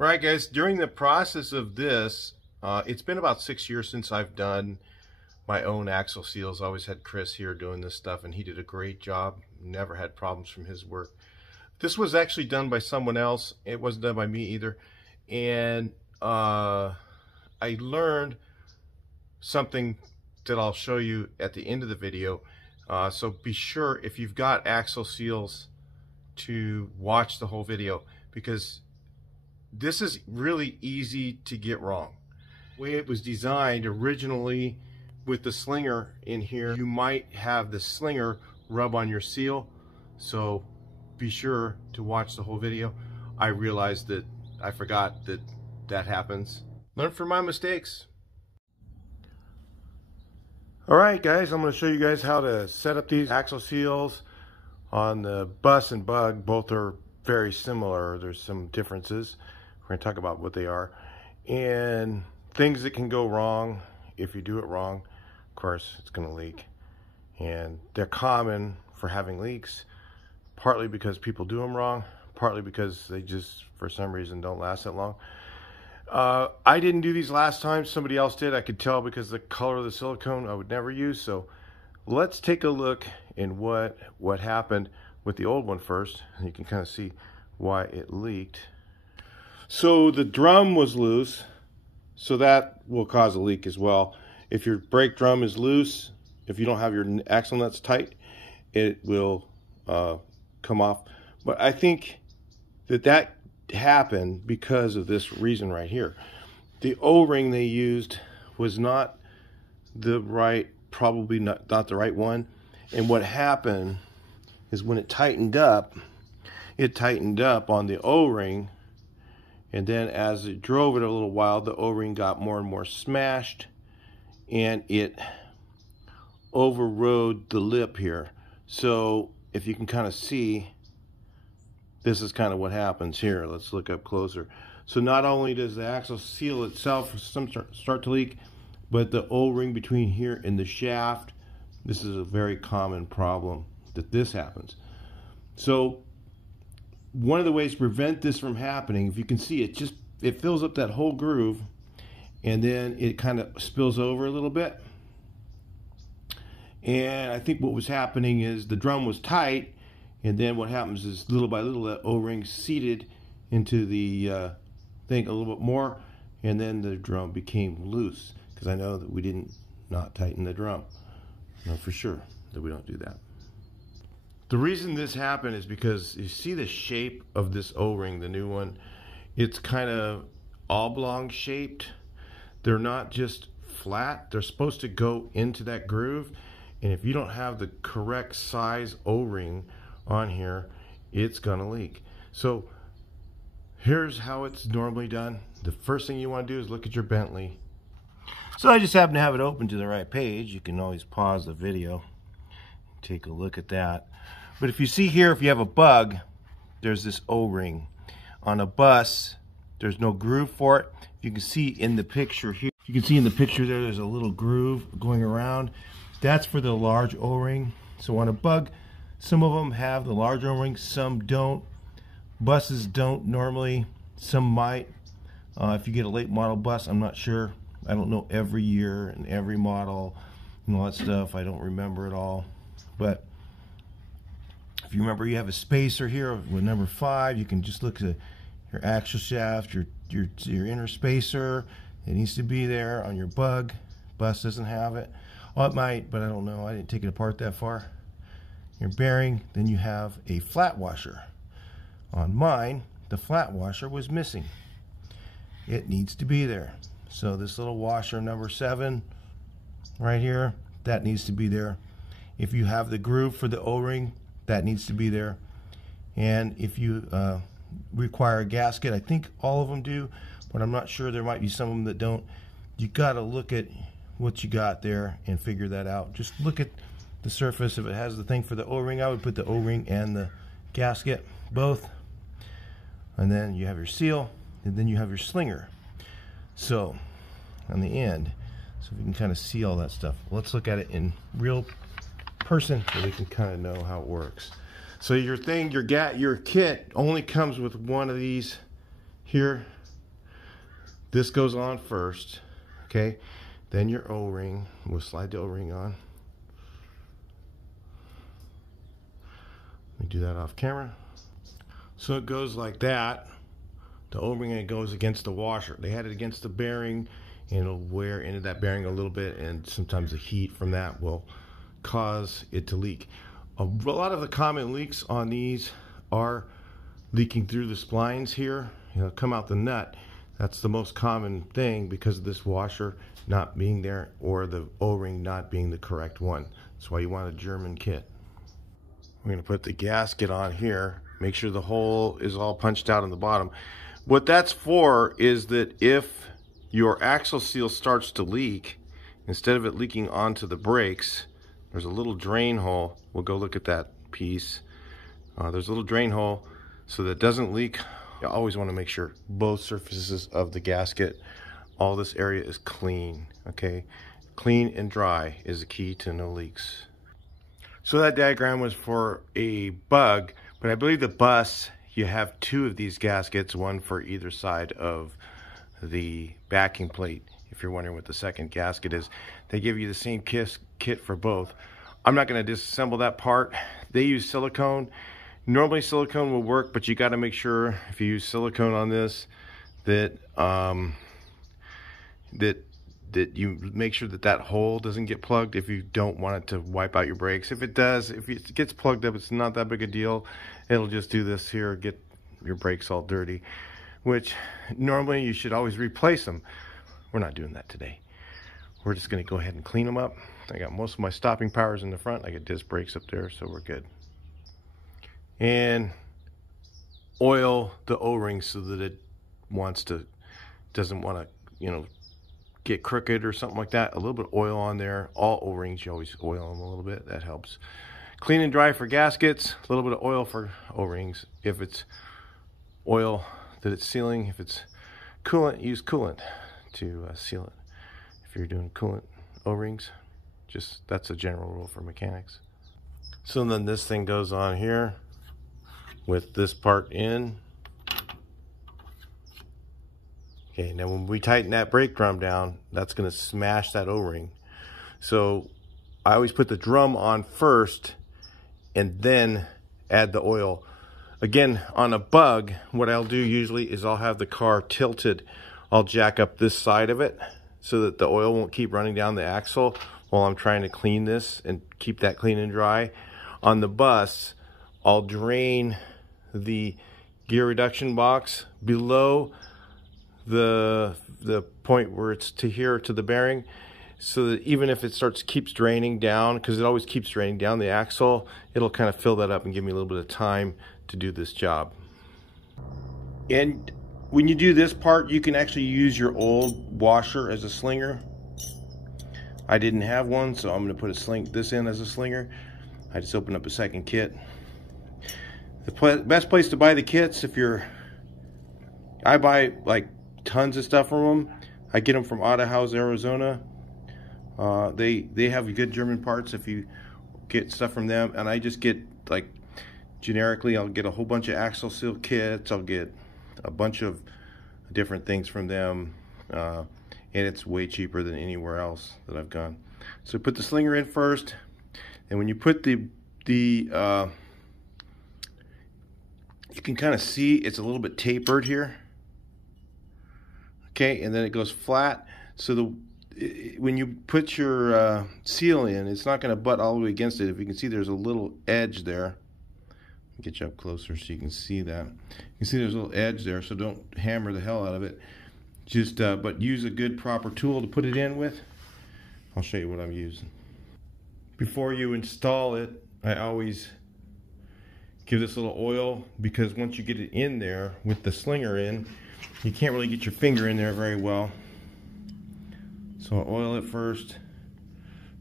All right, guys, during the process of this, it's been about 6 years since I've done my own axle seals. I always had Chris here doing this stuff, and he did a great job. Never had problems from his work. This was actually done by someone else. It wasn't done by me either. And I learned something that I'll show you at the end of the video. So be sure, if you've got axle seals, to watch the whole video, because this is really easy to get wrong. The way it was designed originally with the slinger in here, you might have the slinger rub on your seal. So be sure to watch the whole video. I realized that I forgot that that happens. Learn from my mistakes. All right, guys, I'm going to show you guys how to set up these axle seals on the bus and bug. Both are very similar. There's some differences. We're going to talk about what they are and things that can go wrong. If you do it wrong, of course, it's going to leak. And they're common for having leaks, partly because people do them wrong, partly because they just, for some reason, don't last that long. I didn't do these last time. Somebody else did. I could tell because the color of the silicone I would never use. So let's take a look in what happened with the old one first. And you can kind of see why it leaked. So the drum was loose, so that will cause a leak as well. If your brake drum is loose, if you don't have your axle nuts tight, it will come off. But I think that happened because of this reason right here. The O-ring they used was not the right, probably not the right one. And what happened is when it tightened up on the O-ring, and then as it drove it a little while, the O-ring got more and more smashed, and it overrode the lip here. So if you can kind of see, this is kind of what happens here. Let's look up closer. So not only does the axle seal itself start to leak, but the O-ring between here and the shaft, this is a very common problem that this happens. So one of the ways to prevent this from happening, if you can see it fills up that whole groove, and then it kind of spills over a little bit. And I think what was happening is the drum was tight, and then what happens is little by little that O-ring seated into the thing a little bit more, and then the drum became loose, because I know that we didn't not tighten the drum. I know for sure that we don't do that. The reason this happened is because you see the shape of this O-ring, the new one. It's kind of oblong shaped. They're not just flat. They're supposed to go into that groove, and if you don't have the correct size O-ring on here, it's gonna leak. So here's how it's normally done. The first thing you want to do is look at your Bentley. So I just happen to have it open to the right page. You can always pause the video, take a look at that. But if you see here, if you have a bug, there's this O-ring. On a bus, there's no groove for it. You can see in the picture here, you can see in the picture there's a little groove going around. That's for the large O-ring. So on a bug, some of them have the large O-ring, some don't. Buses don't normally, some might. If you get a late model bus, I'm not sure. I don't know every year and every model and all that stuff. I don't remember it all. But if you remember, you have a spacer here with number 5. You can just look at your axle shaft, your inner spacer. It needs to be there on your bug. Bus doesn't have it. Oh, it might, but I don't know. I didn't take it apart that far. Your bearing, then you have a flat washer. On mine, the flat washer was missing. It needs to be there. So this little washer number 7 right here, that needs to be there. If you have the groove for the O-ring, that needs to be there. And if you require a gasket, I think all of them do, but I'm not sure. There might be some of them that don't. You got to look at what you got there and figure that out. Just look at the surface. If it has the thing for the O-ring, I would put the O-ring and the gasket both. And then you have your seal, and then you have your slinger. So on the end, so we can kind of see all that stuff. Let's look at it in real person so we can kind of know how it works. So your kit only comes with one of these here this goes on first, okay? Then your O-ring. We'll slide the O-ring on. Let me do that off camera. So it goes like that. The O-ring, it goes against the washer. They had it against the bearing, and it'll wear into that bearing a little bit, and sometimes the heat from that will cause it to leak. A lot of the common leaks on these are leaking through the splines here. Come out the nut. That's the most common thing because of this washer not being there or the O-ring not being the correct one. That's why you want a German kit. We're going to put the gasket on here. Make sure the hole is all punched out on the bottom. What that's for is that if your axle seal starts to leak, instead of it leaking onto the brakes, there's a little drain hole. We'll go look at that piece. There's a little drain hole so that it doesn't leak. You always want to make sure both surfaces of the gasket, all this area is clean, okay? Clean and dry is the key to no leaks. So that diagram was for a bug, but I believe the bus, you have two of these gaskets, one for either side of the backing plate. If you're wondering what the second gasket is, they give you the same kit for both. I'm not going to disassemble that part. They use silicone. Normally silicone will work, but you got to make sure if you use silicone on this that that you make sure that that hole doesn't get plugged if you don't want it to wipe out your brakes. If it does, if it gets plugged up, it's not that big a deal. It'll just do this here, get your brakes all dirty, which normally you should always replace them. We're not doing that today. We're just going to go ahead and clean them up. I got most of my stopping powers in the front. I got disc brakes up there, so we're good. And oil the O-ring so that it doesn't want to, get crooked or something like that. A little bit of oil on there. All O-rings, you always oil them a little bit. That helps. Clean and dry for gaskets. A little bit of oil for O-rings. If it's oil that it's sealing, if it's coolant, use coolant to seal it. If you're doing coolant O-rings, that's a general rule for mechanics. So then this thing goes on here with this part in. Okay, now when we tighten that brake drum down, that's going to smash that O-ring. So I always put the drum on first and then add the oil. Again, on a bug, what I'll do usually is I'll have the car tilted. I'll jack up this side of it so that the oil won't keep running down the axle while I'm trying to clean this and keep that clean and dry. On the bus, I'll drain the gear reduction box below the point where it's to here to the bearing, so that even if it keeps draining down, because it always keeps draining down the axle, it'll kind of fill that up and give me a little bit of time to do this job. And when you do this part, you can actually use your old washer as a slinger. I didn't have one, so I'm going to put this in as a slinger. I just opened up a second kit. The best place to buy the kits, I buy like tons of stuff from them. I get them from Autohaus, Arizona. They have good German parts if you get stuff from them, and I just get like generically, I'll get a whole bunch of axle seal kits. I'll get a bunch of different things from them, and it's way cheaper than anywhere else that I've gone. So put the slinger in first, and when you put you can kind of see it's a little bit tapered here. Okay, and then it goes flat. So when you put your seal in, it's not going to butt all the way against it. If you can see, there's a little edge there. I'll get you up closer so you can see that. You can see there's a little edge there, so don't hammer the hell out of it. Just, but use a good proper tool to put it in with. I'll show you what I'm using. Before you install it, I always give this a little oil, because once you get it in there with the slinger in, you can't really get your finger in there very well. So oil it first,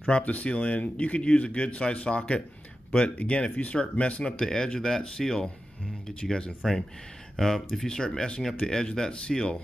drop the seal in. You could use a good size socket, but again, if you start messing up the edge of that seal, get you guys in frame. If you start messing up the edge of that seal,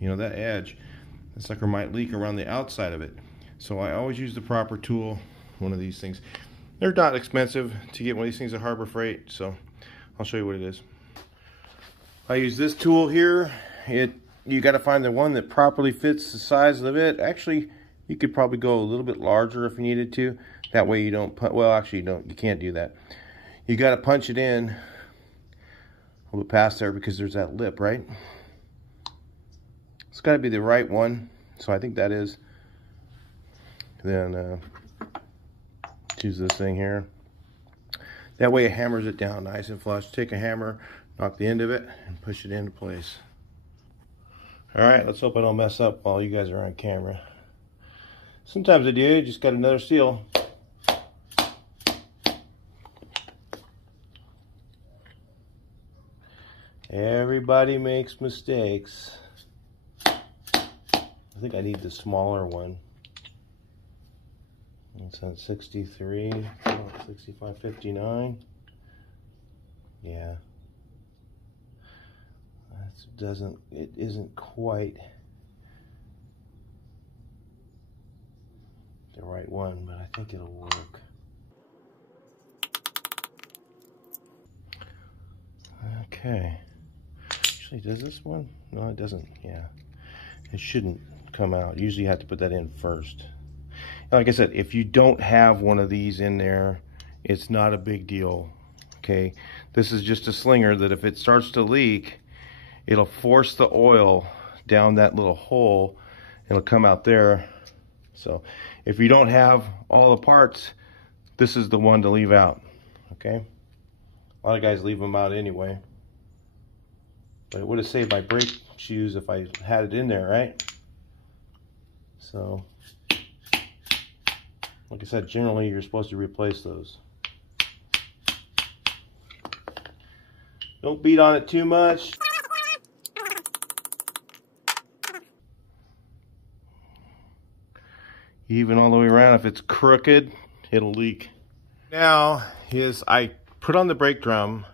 that edge, the sucker might leak around the outside of it. So I always use the proper tool, one of these things. They're not expensive to get one of these things at Harbor Freight, so I'll show you what it is. I use this tool here. It you got to find the one that properly fits the size of it. Actually, you could probably go a little bit larger if you needed to. That way you don't put, well, actually, you can't do that. You got to punch it in a little bit past there because there's that lip, right? It's got to be the right one. So I think that is. Then choose this thing here. That way it hammers it down nice and flush. Take a hammer, knock the end of it, and push it into place. All right, let's hope I don't mess up while you guys are on camera. Sometimes I do, just got another seal. Everybody makes mistakes. I think I need the smaller one. It's on 63, 65, 59. Yeah. It isn't quite the right one, but I think it'll work. Okay. Actually, does this one? No, it doesn't. Yeah. It shouldn't come out. Usually you have to put that in first. Like I said, if you don't have one of these in there, it's not a big deal. Okay. This is just a slinger that if it starts to leak, it'll force the oil down that little hole. It'll come out there. So if you don't have all the parts, this is the one to leave out. Okay. A lot of guys leave them out anyway. But it would have saved my brake shoes if I had it in there, right? So, like I said, generally you're supposed to replace those. Don't beat on it too much. Even all the way around, if it's crooked, it'll leak. Now is I put on the brake drum,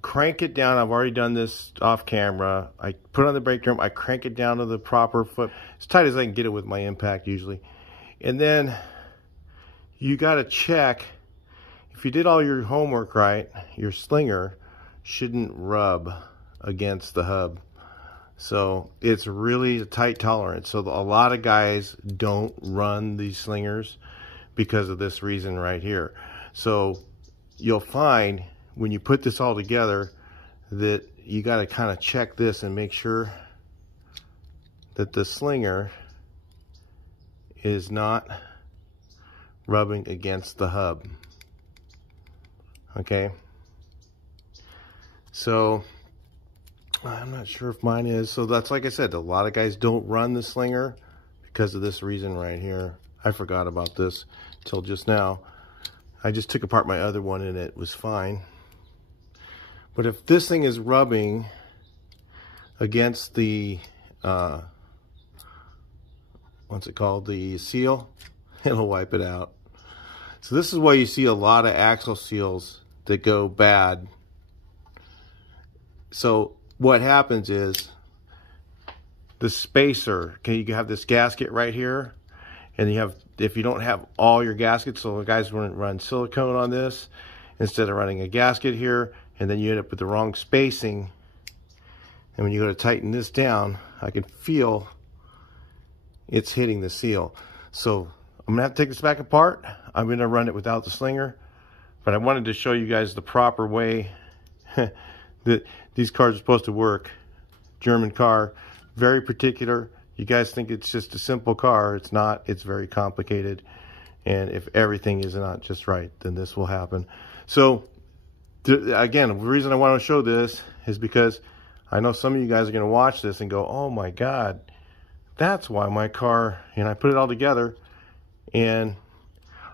crank it down. I've already done this off camera. I put on the brake drum, I crank it down to the proper foot, as tight as I can get it with my impact usually. And then you got to check, if you did all your homework right, your slinger shouldn't rub against the hub. So it's really a tight tolerance. So a lot of guys don't run these slingers because of this reason right here. So you'll find when you put this all together that you got to kind of check this and make sure that the slinger is not rubbing against the hub. Okay. So I'm not sure if mine is. So that's, like I said, a lot of guys don't run the slinger because of this reason right here. I forgot about this till just now. I just took apart my other one and it was fine. But if this thing is rubbing against the, what's it called? The seal, it'll wipe it out. So this is why you see a lot of axle seals that go bad. So what happens is the spacer, okay, you have this gasket right here, and you have, if you don't have all your gaskets, so the guys run silicone on this instead of running a gasket here, and then you end up with the wrong spacing. And when you go to tighten this down, I can feel it's hitting the seal. So I'm gonna have to take this back apart. I'm gonna run it without the slinger, but I wanted to show you guys the proper way that these cars are supposed to work. German car, very particular. You guys think it's just a simple car. It's not. It's very complicated. And if everything is not just right, then this will happen. So, again, the reason I want to show this is because I know some of you guys are going to watch this and go, oh my God, that's why my car, and I put it all together, and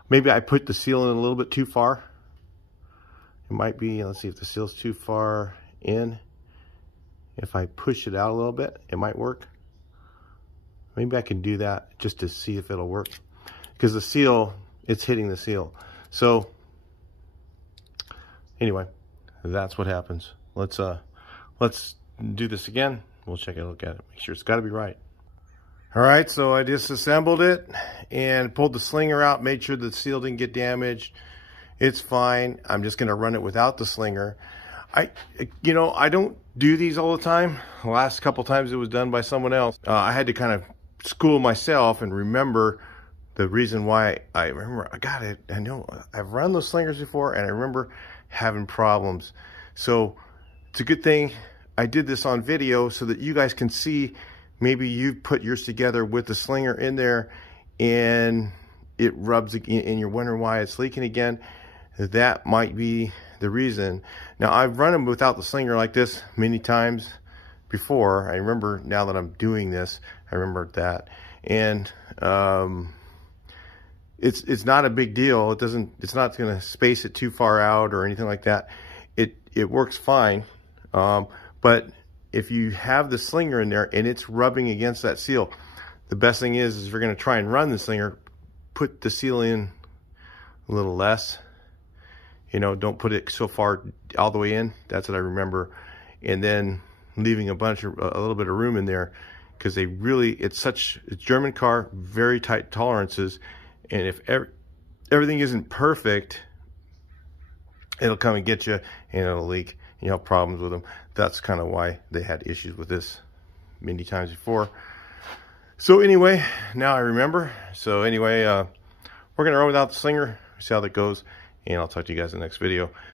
maybe I put the seal in a little bit too far. It might be, let's see if the seal's too far in. If I push it out a little bit, it might work. Maybe I can do that just to see if it'll work. Because the seal, it's hitting the seal. So, anyway, that's what happens. Let's do this again. We'll check a look at it. Make sure it's got to be right. All right, so I disassembled it and pulled the slinger out, made sure the seal didn't get damaged. It's fine. I'm just going to run it without the slinger. I don't do these all the time. The last couple times it was done by someone else. I had to kind of school myself and remember the reason why. I remember, I know I've run those slingers before, and I remember having problems. So it's a good thing I did this on video so that you guys can see. Maybe you put yours together with the slinger in there and it rubs again and you're wondering why it's leaking again. That might be the reason. Now, I've run them without the slinger like this many times before. I remember, now that I'm doing this, I remember that. And it's not a big deal. It's not going to space it too far out or anything like that. It works fine. But if you have the slinger in there and it's rubbing against that seal, the best thing is if you're going to try and run the slinger, put the seal in a little less. You know, don't put it so far all the way in. That's what I remember. And then leaving a little bit of room in there, because it's German car, very tight tolerances. And if everything isn't perfect, it'll come and get you and it'll leak. You have problems with them. That's kind of why they had issues with this many times before. So anyway, now I remember. So anyway, we're going to run without the slinger, see how that goes. And I'll talk to you guys in the next video.